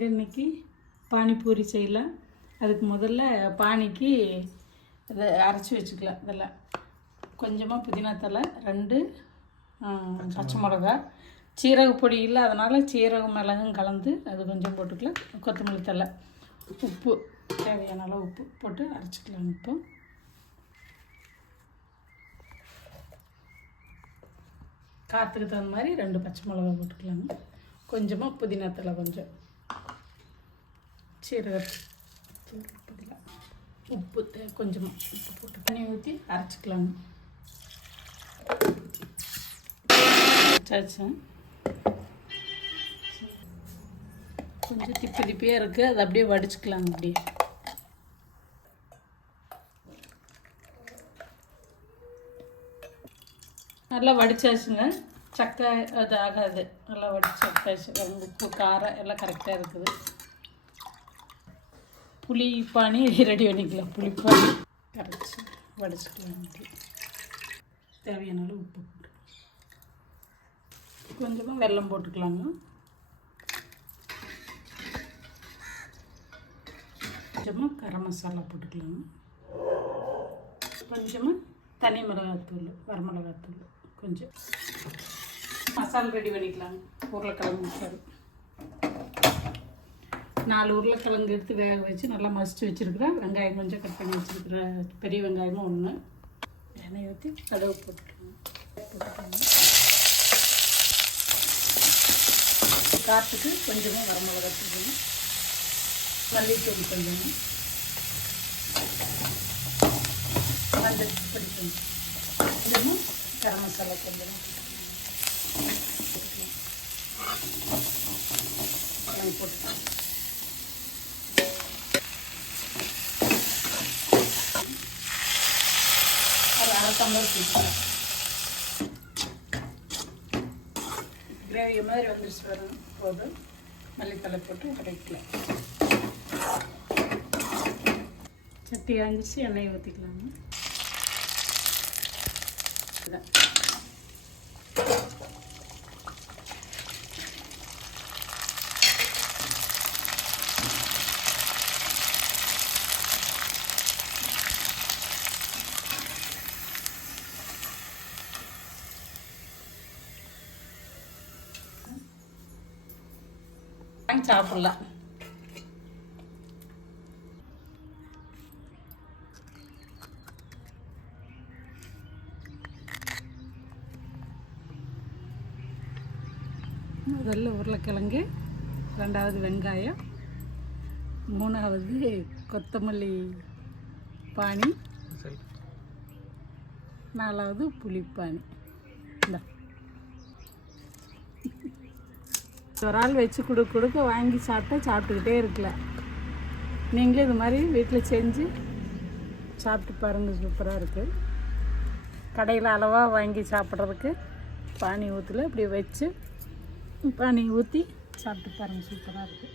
வாங்க இன்றைக்கி பானிபூரி செய்யலாம். அதுக்கு முதல்ல பானிக்கு இதை அரைச்சி வச்சுக்கலாம். இதெல்லாம் கொஞ்சமாக புதினா தலை, 2 பச்சை மிளகா, சீரக பொடி இல்லை, அதனால் சீரகம் மிளகும் கலந்து அது கொஞ்சம் போட்டுக்கலாம். கொத்தமல்லி தலை, உப்பு, தேவையான அளவு உப்பு போட்டு அரைச்சிக்கலாம். இப்போ காற்றுக்கு தகுந்த மாதிரி 2 பச்சை மிளகா போட்டுக்கலாங்க. கொஞ்சமாக புதினா தலை, கொஞ்சம் சீரக உப்பு, கொஞ்சமாக உப்பு போட்டு தண்ணி ஊற்றி அரைச்சிக்கலாங்க. கொஞ்சம் திப்பி திப்பியாக இருக்குது, அதை அப்படியே வடிச்சுக்கலாங்க. அப்படியே நல்லா வடிச்சாச்சுங்க. சக்கை அது ஆகாது, நல்லா வடிச்சாச்சு. உப்பு காரம் எல்லாம் கரெக்டாக இருக்குது. புளிப்பானி ரெடி பண்ணிக்கலாம். புளிப்பானி கரைச்சி வடிச்சுக்கலாம். தேவையான அளவு உப்பு போட்டு கொஞ்சமாக வெல்லம் போட்டுக்கலாங்க. கொஞ்சமாக கரம் மசாலா போட்டுக்கலாங்க. கொஞ்சமாக தனி மிளகாத்தூள், வரமிளகாத்தூள் கொஞ்சம். மசாலா ரெடி பண்ணிக்கலாங்க. உருளைக்கிழங்கு மசாலா 4 உருளைக்கிழங்கு எடுத்து வேக வச்சு நல்லா மசிச்சு வச்சுருக்குறேன். வெங்காயம் கொஞ்சம் கட் பண்ணி வச்சுருக்குறேன். பெரிய வெங்காயமும் 1. எண்ணெய் ஊற்றி கடுகு போட்டுக்கணும். காற்றுக்கு கொஞ்சமாக வரமிளகாத்தூள், மல்லித்தூள் கொஞ்சம், மஞ்சள் பொடி கொஞ்சம், கரம் மசாலா கொஞ்சம் போட்டுக்கலாம். ஒரு 1/2 டம்ளர் ஊற்றிக்கலாம். கிரேவி மாதிரி வந்துருச்சு வரும் போது மல்லித்தலை போட்டு வதக்கலாம். சட்டி காஞ்சிச்சு, எண்ணெயை ஊற்றிக்கலாங்க. சாப்பிடலாம். முதல்ல உருளைக்கிழங்கு, 2வது வெங்காயம், 3வது கொத்தமல்லி பானி, 4வது புளிப்பானி. இந்த ஒரு ஆள் வச்சு கொடுக்க வாங்கி சாப்பிட்டுக்கிட்டே இருக்கல. நீங்களே இது மாதிரி வீட்டில் செஞ்சு சாப்பிட்டு பாருங்கள். சூப்பராக இருக்குது. கடையில் அளவாக வாங்கி சாப்பிட்றதுக்கு பானி ஊற்றல, இப்படி வச்சு பானி ஊற்றி சாப்பிட்டு பாருங்கள். சூப்பராக இருக்குது.